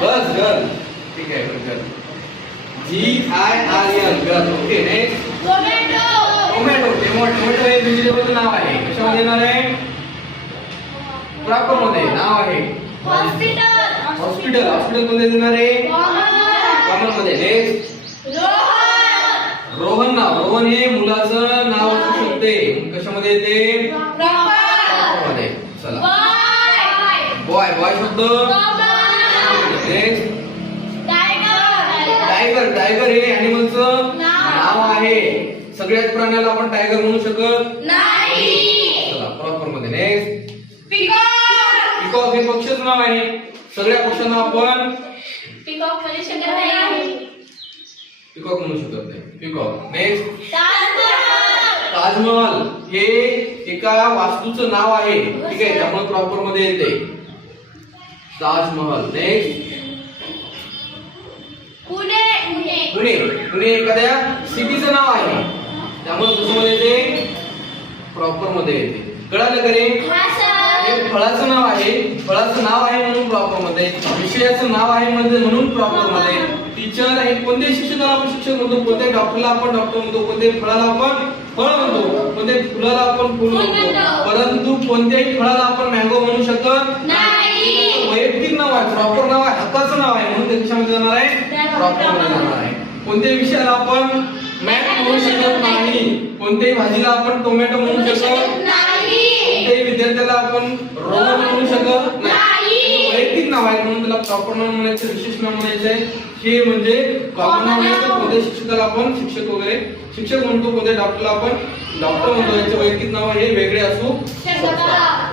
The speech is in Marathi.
बस गर्ल. ठीक आहे girl. GIRL girl. Okay next. Tomato. Tomato हे व्हेजिटेबलचं नाव आहे. कशामध्ये येणार आहे? प्रॉपर मध्ये नाव आहे. हॉस्पिटल. हॉस्पिटल मध्ये येणार आहे. कॉमन मध्ये. नेक्स्ट. रोहन नाव. रोहन हे मुलाचं नाव असू शकते. कशामध्ये येते? प्रॉपर मध्ये. चला. बॉय. बॉय शब्द. नेक्स्ट. टायगर. टायगर हे ॲनिमलचं नाव आहे. सगळ्याच प्राण्याला आपण टायगर म्हणू शकत नाही. चला प्रॉपर मध्ये. नेक्स्ट. पिकॉक हे पक्षाचं नाव आहे. सगळ्या पक्ष्यांना आपण पिकॉक म्हणू शकत नाही. पिकॉक. नेक्स्ट. ताजमहल हे एका वास्तूचं नाव आहे. ठीक आहे त्यामुळे प्रॉपर मध्ये येते ताजमहल. नेक्स्ट. पुणे. पुणे एखाद्या सिटीचं नाव आहे त्यामुळे कशामध्ये येते? प्रॉपर मध्ये येते. कळालं का रे? हे फळाचं नाव आहे. फळाचं नाव आहे म्हणून प्रॉपर मध्ये. विषयाचं नाव आहे म्हणून प्रॉपर मध्ये. टीचर हे कोणत्याही शिक्षकाला आपण शिक्षक म्हणतो. कोणत्याही डॉक्टरला आपण डॉक्टर म्हणतो. कोणत्याही फळाला आपण फळ म्हणतो. कोणत्याही फुलाला आपण फुल म्हणतो. परंतु कोणत्याही फळाला आपण मँगो म्हणू शकत नाही. वैयक्तिक नाव आहे. प्रॉपर नाव आहे. हक्काचं नाव आहे म्हणून ते कशामध्ये जाणार आहे? प्रॉपर मध्ये जाणार आहे. कोणत्याही विषयाला आपण मॅथ म्हणू शकत नाही. कोणत्याही भाजीला आपण टोमॅटो म्हणू शकत नाही. कोणत्याही विद्यार्थ्याला आपण रोहन म्हणू शकत नाही. वैयक्तिक नाव आहे म्हणून त्याला प्रॉपर नाव म्हणायचं. विशेष नाव म्हणायचं आहे. हे म्हणजे कॉमन नाव आहे. कोणत्या शिक्षकाला आपण शिक्षक वगैरे शिक्षक म्हणतो. कोणत्या डॉक्टरला आपण डॉक्टर म्हणतो. याचे वैयक्तिक नाव हे वेगळे असू शकतात.